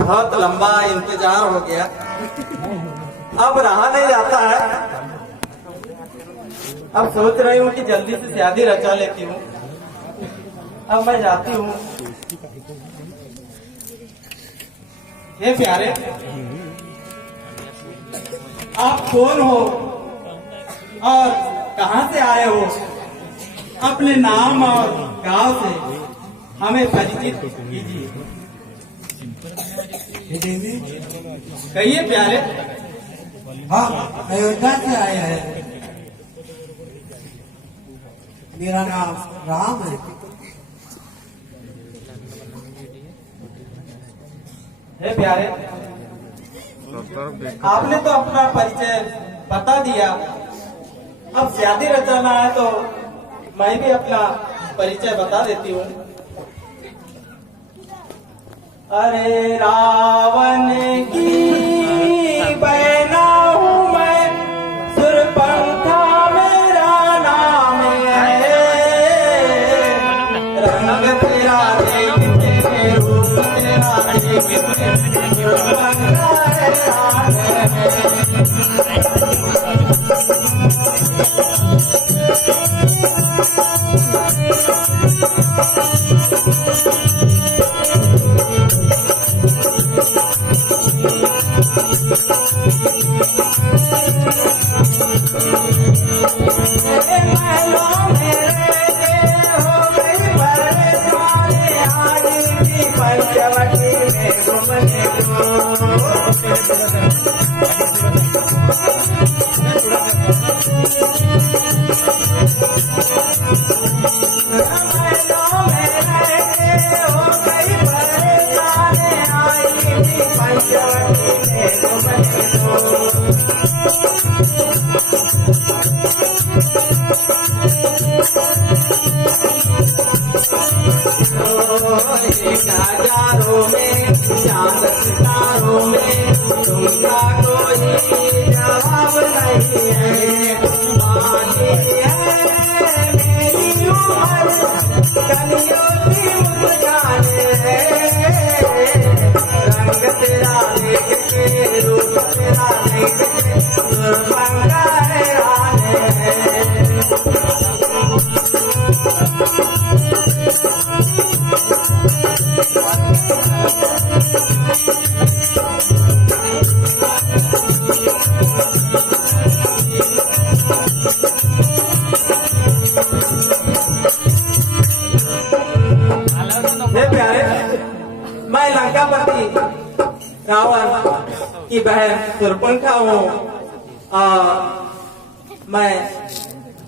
बहुत लंबा इंतजार हो गया, अब रहा नहीं जाता है। अब सोच रही हूँ कि जल्दी से शादी रचा लेती हूँ। अब मैं जाती हूँ। हे प्यारे, आप कौन हो और कहाँ से आए हो? अपने नाम और गांव से हमें परिचित कीजिए। कहिए प्यारे। हाँ, अयोध्या से आए हैं। मेरा नाम राम है। हे प्यारे, आपने तो अपना परिचय बता दिया, अब शादी रचाना है तो मैं भी अपना परिचय बता देती हूँ। अरे रावण की बहना हूँ मैं, सुरपंखा मेरा नाम है। रंग तेरा देखते, रूप तेरा देखते, सुरपंखा हजारों में, चांद सितारों में तुमका कोई जवाब नहीं है। बाकी है मेरी उम्र, कलियों की मुस्कान है। रंग तेरा देख के, रूप तेरा देख के, सुरपंखा हैरान है। मैं लंकापति रावण की बहन सुरपंखा हूँ और मैं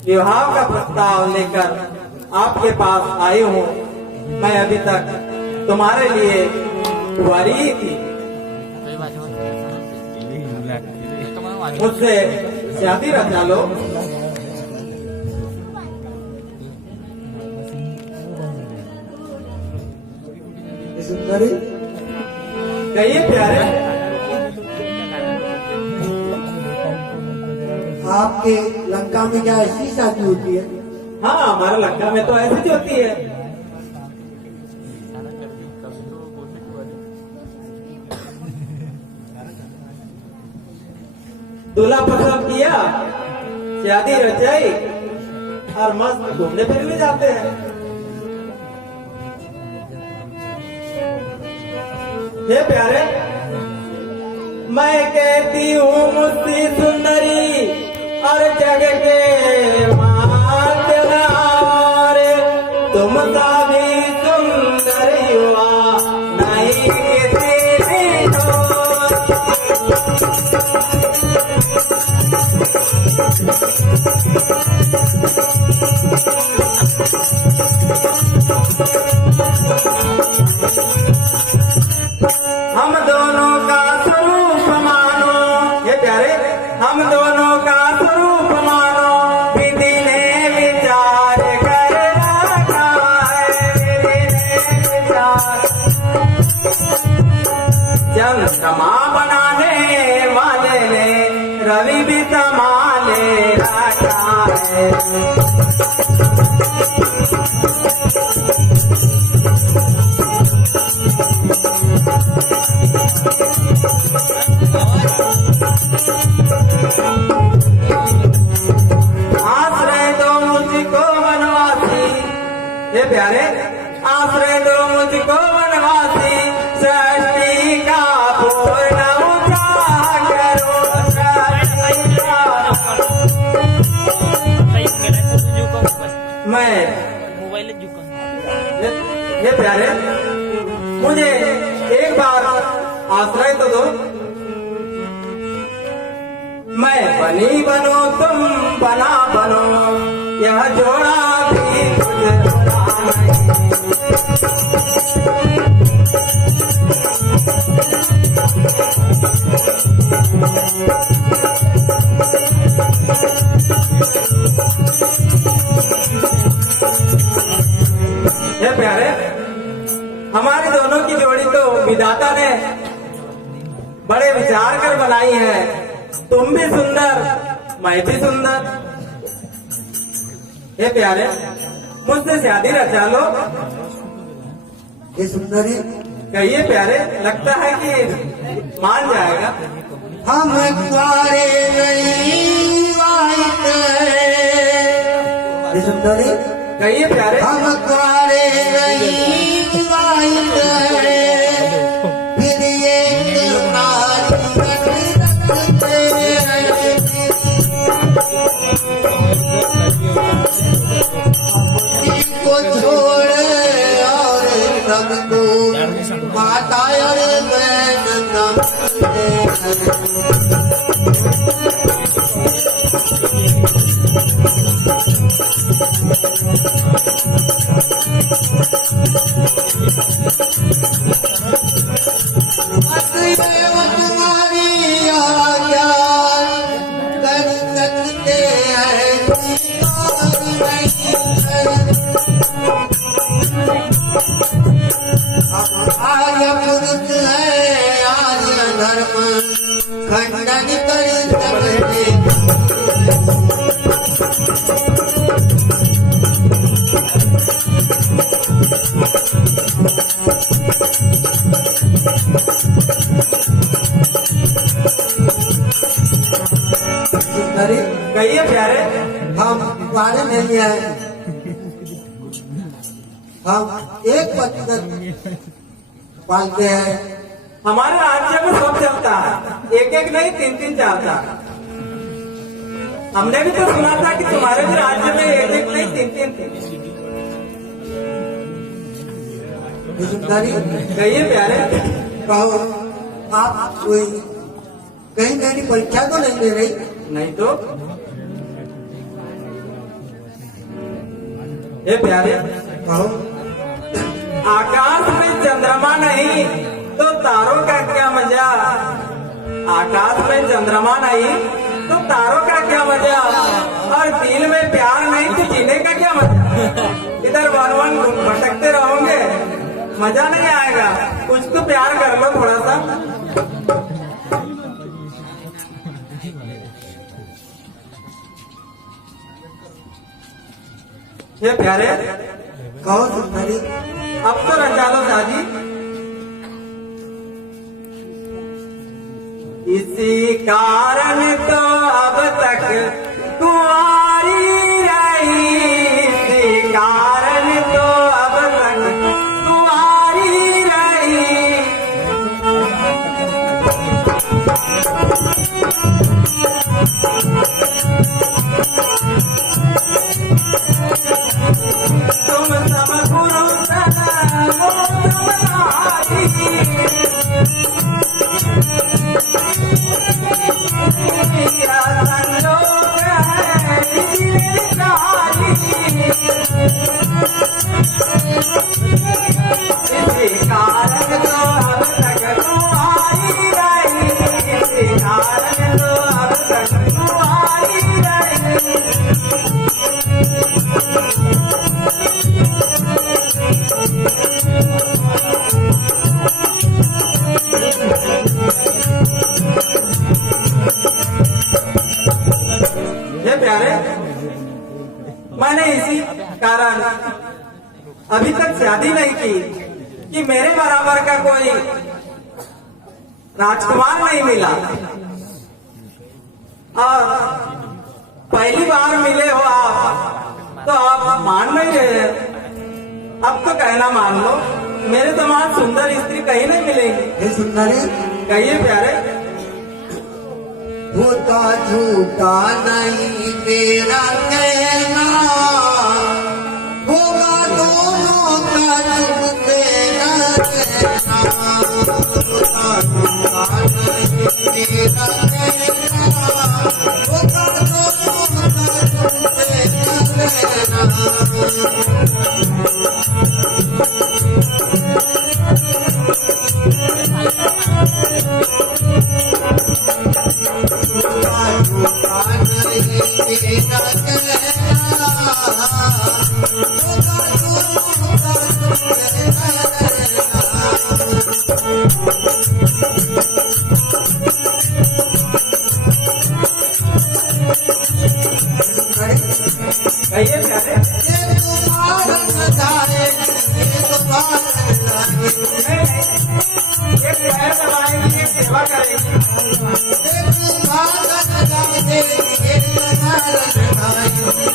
विवाह का प्रस्ताव लेकर आपके पास आई हूँ। मैं अभी तक तुम्हारे लिए कुंवारी ही थी, मुझसे शादी रचा लो। सुंदरी, कहिए प्यारे। आपके लंका में क्या ऐसी शादी होती है? हाँ, हमारे लंका में तो ऐसी होती है। दूल्हा पसंद किया, शादी रचाई और मस्त घूमने फिरने जाते हैं। हे प्यारे, मैं कहती हूँ मुझसे सुंदरी और जग के मातनारे, तुम सा भी सुंदरी हुआ नहीं किसी हम दोनों का स्वरूप मानो। ये प्यारे, हम दोनों का स्वरूप मानो, विधि ने विचार कर रखा है। विधि ने विचार, चंद्रमा बनाने वाले ने रवि भी संभाले रखा है। है ये प्यारे, मुझे एक बार आश्रय तो दो। मैं बनी बनो तुम बना बनो, यह जोड़ा भी कुछ बुरा नहीं। ये प्यारे, हमारे दोनों की जोड़ी तो विधाता ने बड़े विचार कर बनाई है। तुम भी सुंदर, मैं भी सुंदर। ये प्यारे, मुझसे शादी रचा लो। ये सुंदरी कहिए प्यारे, लगता है कि मान जाएगा। हम द्वारे नहीं वाहित ये सुंदरी कहिए प्यारे, हम द्वारे नहीं वाहित फिर ये को छोड़ और सब को माता और तुम्हारी आज्ञा कर सकते हैं आर्य पुरुष है आर्य धर्म खंडन कर सकते। कहिए प्यारे, हम तुम्हारे नहीं आए, हम एक पत्नी पालते हैं। हमारे राज्य में सब चलता है, एक एक नहीं तीन तीन चलता। हमने भी तो सुना था कि तुम्हारे भी राज्य में एक एक नहीं तीन तीन। सुंदरी कहिए प्यारे, कहो आप कोई कहीं मेरी परीक्षा तो नहीं ले रही? नहीं तो। ये प्यारे, कहो आकाश में चंद्रमा नहीं तो तारों का क्या मजा। आकाश में चंद्रमा नहीं तो तारों का क्या मजा, और दिल में प्यार नहीं तो जीने का क्या मजा। इधर वन वन भटकते रहोगे, मजा नहीं आएगा। कुछ तो प्यार कर लो थोड़ा सा। ये प्यारे, कहो सुंदरी अब तो रचा लो शादी। इसी कारण तो अब तक कुंवारी रही, इसी कारण तो अब तक कुंवारी रही। तुम सब गुरु मैंने इसी कारण अभी तक शादी नहीं की कि मेरे बराबर का कोई राजकुमार नहीं मिला, और पहली बार मिले हो आप तो आप मान नहीं रहे। अब तो कहना मान लो, मेरे समान सुंदर स्त्री कहीं नहीं मिलेगी। हे सुंदरी कहिए प्यारे, होता झूठा नहीं मेरा कहना, कहिए प्यारे। एक पैर दबाएंगे, एक सेवा करेंगे।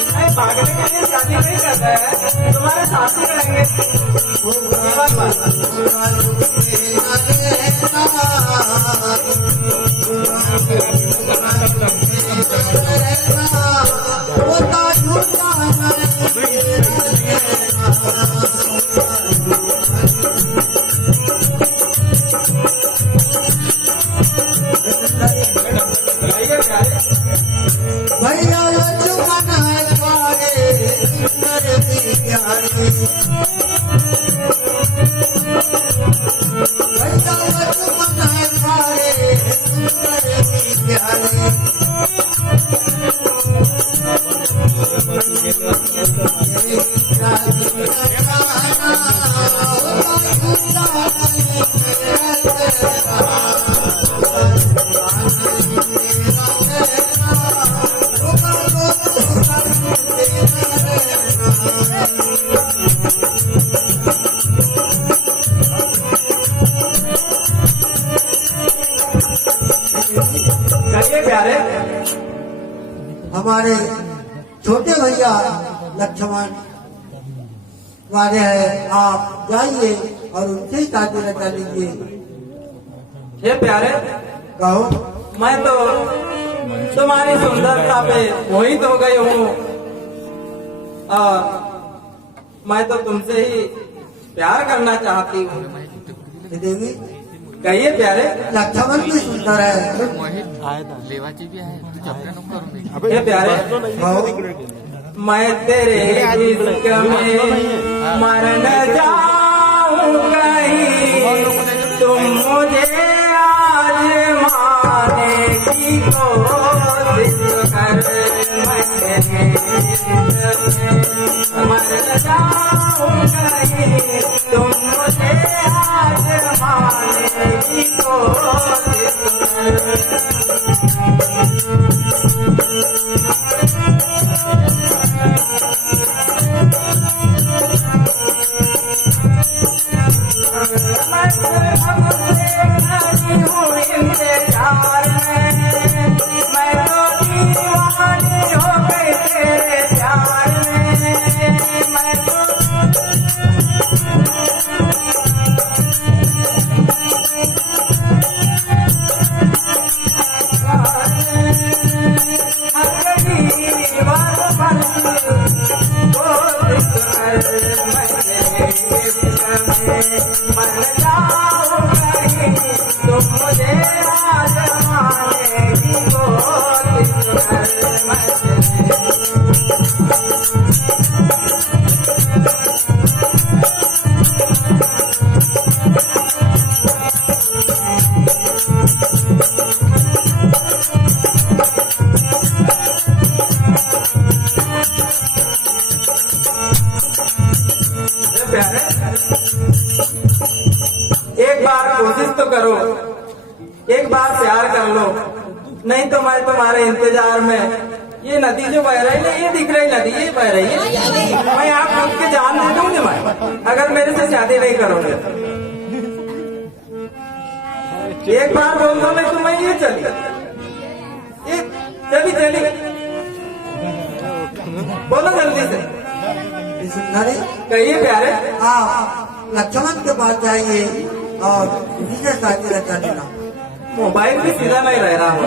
नहीं, भागने के लिए शादी नहीं करता है, तुम्हारे साथ ही करेंगे। सेवा का। कहिए प्यारे। भैया लक्ष्मण हमारे सुंदर प्यारे भैया लक्ष्मण हमारे सुंदर प्यारे कहिए प्यारे। हमारे छोटे भैया लक्ष्मण वाले हैं, आप जाइए और उनसे ही शादी रचा लीजिए। ये प्यारे, कहो मैं तो तुम्हारी सुंदरता पे मोहित हो गई हूँ और मैं तो तुमसे ही प्यार करना चाहती हूँ। देवी कहिए प्यारे। लक्ष्मण भी सुंदर है। लेवाची भी आहे तुझ्या आपल्या नको करून दे ये प्यारे, कहो मैं तेरे इश्क में मर न जाऊं कहीं, तुम मुझे आज माने की कोशिश कर। मैं तेरे इश्क में मर न जाऊं कहीं, तुम मुझे आज माने की कोशिश कर। एक बार कोशिश तो करो, एक बार प्यार कर लो, नहीं तो मैं तुम्हारे इंतजार में। ये नदी जो बह रही है, ये दिख रही नदी, ये बह रही है। मैं आप खुद के जान दे दूंगी मैं, अगर मेरे से शादी नहीं करोगे। एक बार बोल दो मैं तुम्हें, ये चली चली बोलो जल्दी से। सुंदरी कहिए प्यारे। आप लक्ष्मण के पास जाइए और उन्हीं से शादी रचा देना। मोबाइल भी सीधा नहीं रह रहा हो,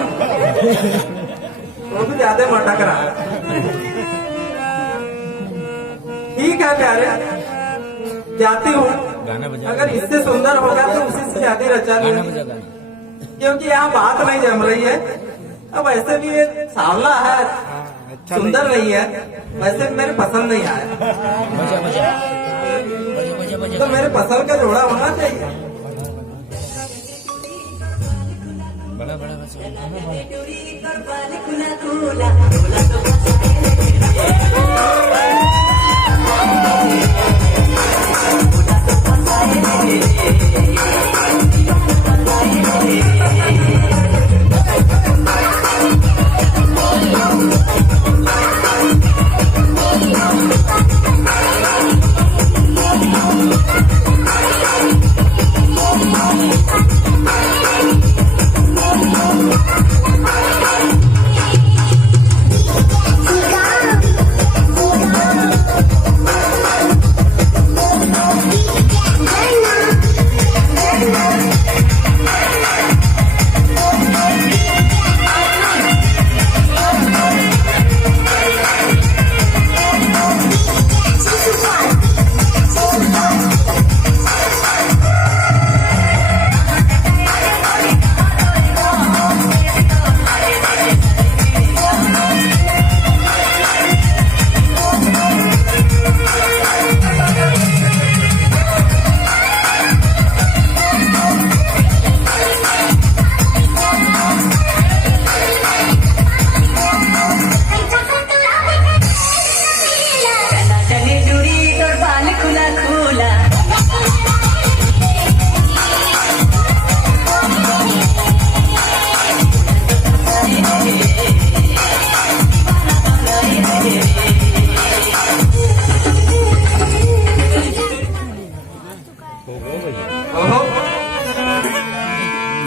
वो भी ज्यादा मटक रहा है। ठीक है प्यारे, जाती हूँ, अगर इससे सुंदर होगा तो उसी से शादी रचा लेंगे, क्योंकि यहाँ बात नहीं जम रही है। अब वैसे भी ये सांवला है, सुंदर नहीं है, वैसे भी मेरे पसंद नहीं आया, तो मेरे पसंद का जोड़ा होना चाहिए।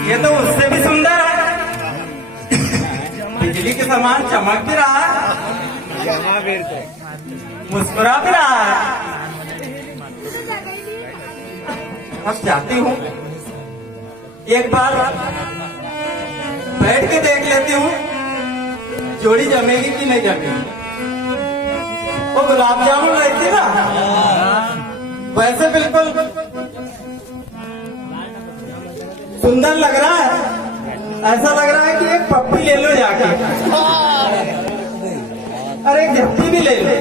ये तो उससे भी सुंदर है, बिजली के समान चमक भी रहा है, मुस्कुरा भी रहा है। अब चाहती हूँ एक बार बैठ के देख लेती हूँ जोड़ी जमेगी कि नहीं जमेगी। वो गुलाब जामुन रहती ना, वैसे बिल्कुल सुंदर लग रहा है, ऐसा लग रहा है कि एक पप्पी ले लो जाके, अरे एक झप्पी भी ले लो।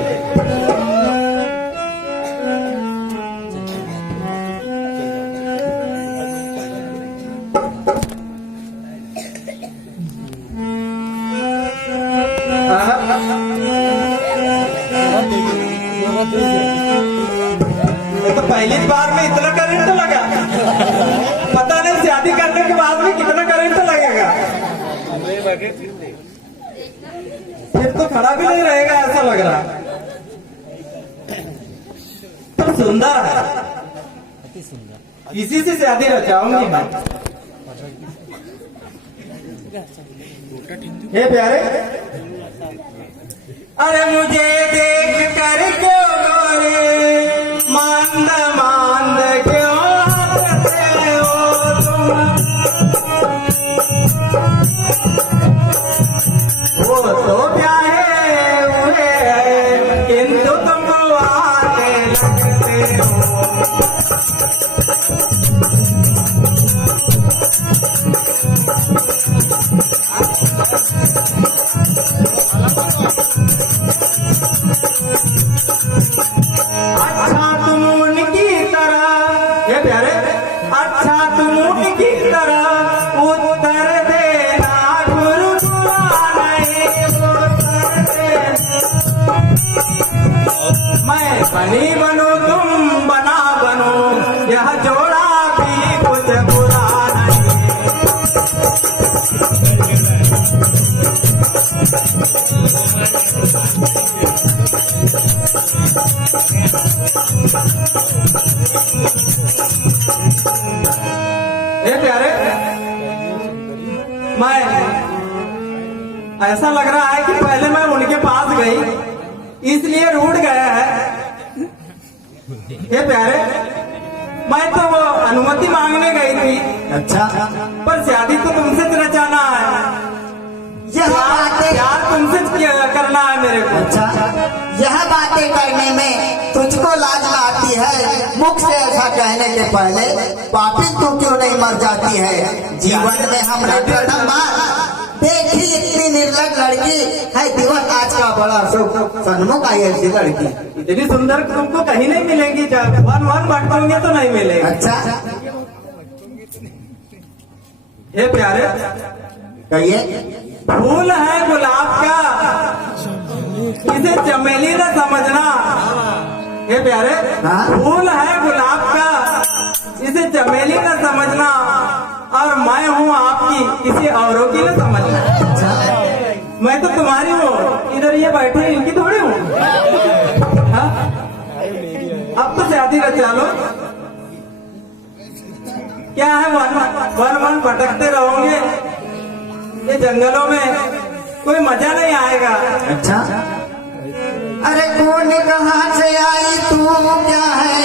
तो पहली बार में इतना करंट लगा, पता नहीं शादी करने के बाद में कितना करंट लगेगा। फिर तो खड़ा भी नहीं रहेगा ऐसा लग रहा। तो सुंदर है, इसी से शादी रचाऊंगी मैं। हे प्यारे, अरे मुझे देख कर क्यों गोरे मांद मांद क्यों हंसते हो तुम, वो तो ब्याहे हुए हैं किंतु तुम आने लगते हो। अच्छा तुम उनकी तरह, ये प्यारे, अच्छा तुम उनकी तरह उत्तर देना गुरुआ नहीं उत्तर देना। मैं बनी बनूं तुम बना बनो, यह जोड़ा भी कुछ बुरा नहीं। ये प्यारे, मैं ऐसा लग रहा है कि पहले मैं उनके पास गई इसलिए रूठ गया है। ये प्यारे, मैं तो वो अनुमति मांगने गई थी। अच्छा, पर शादी तो तुमसे रचाना है, यह बातें प्यार तुमसे करना है मेरे को। अच्छा, यह बातें करने में तुझको लाज आती है मुख से ऐसा कहने मरने के पहले पापी तू क्यों नहीं मर जाती है? जीवन में हमने प्रथम बार देखी इतनी निर्लज लड़की है। दिवस आज का बड़ा सुख सन्मुख आई ऐसी लड़की। इतनी सुंदर तुमको कहीं नहीं मिलेंगी, जब वन वन बांटोगे तो नहीं मिलेगी। अच्छा हे प्यारे, कहिए। फूल है गुलाब का, इसे चमेली न समझना। हे प्यारे, हाँ? फूल है गुलाब का, इसे चमेली न समझना, और मैं हूँ आपकी, किसी औरों की न समझना। मैं तो तुम्हारी हूँ, इधर ये बैठे इनकी थोड़ी हूँ। हाँ? अब तो शादी रचा लो। क्या है, वन वन भटकते रहोगे ये जंगलों में, कोई मजा नहीं आएगा। अच्छा, अरे कौन कहाँ से आई तू, क्या है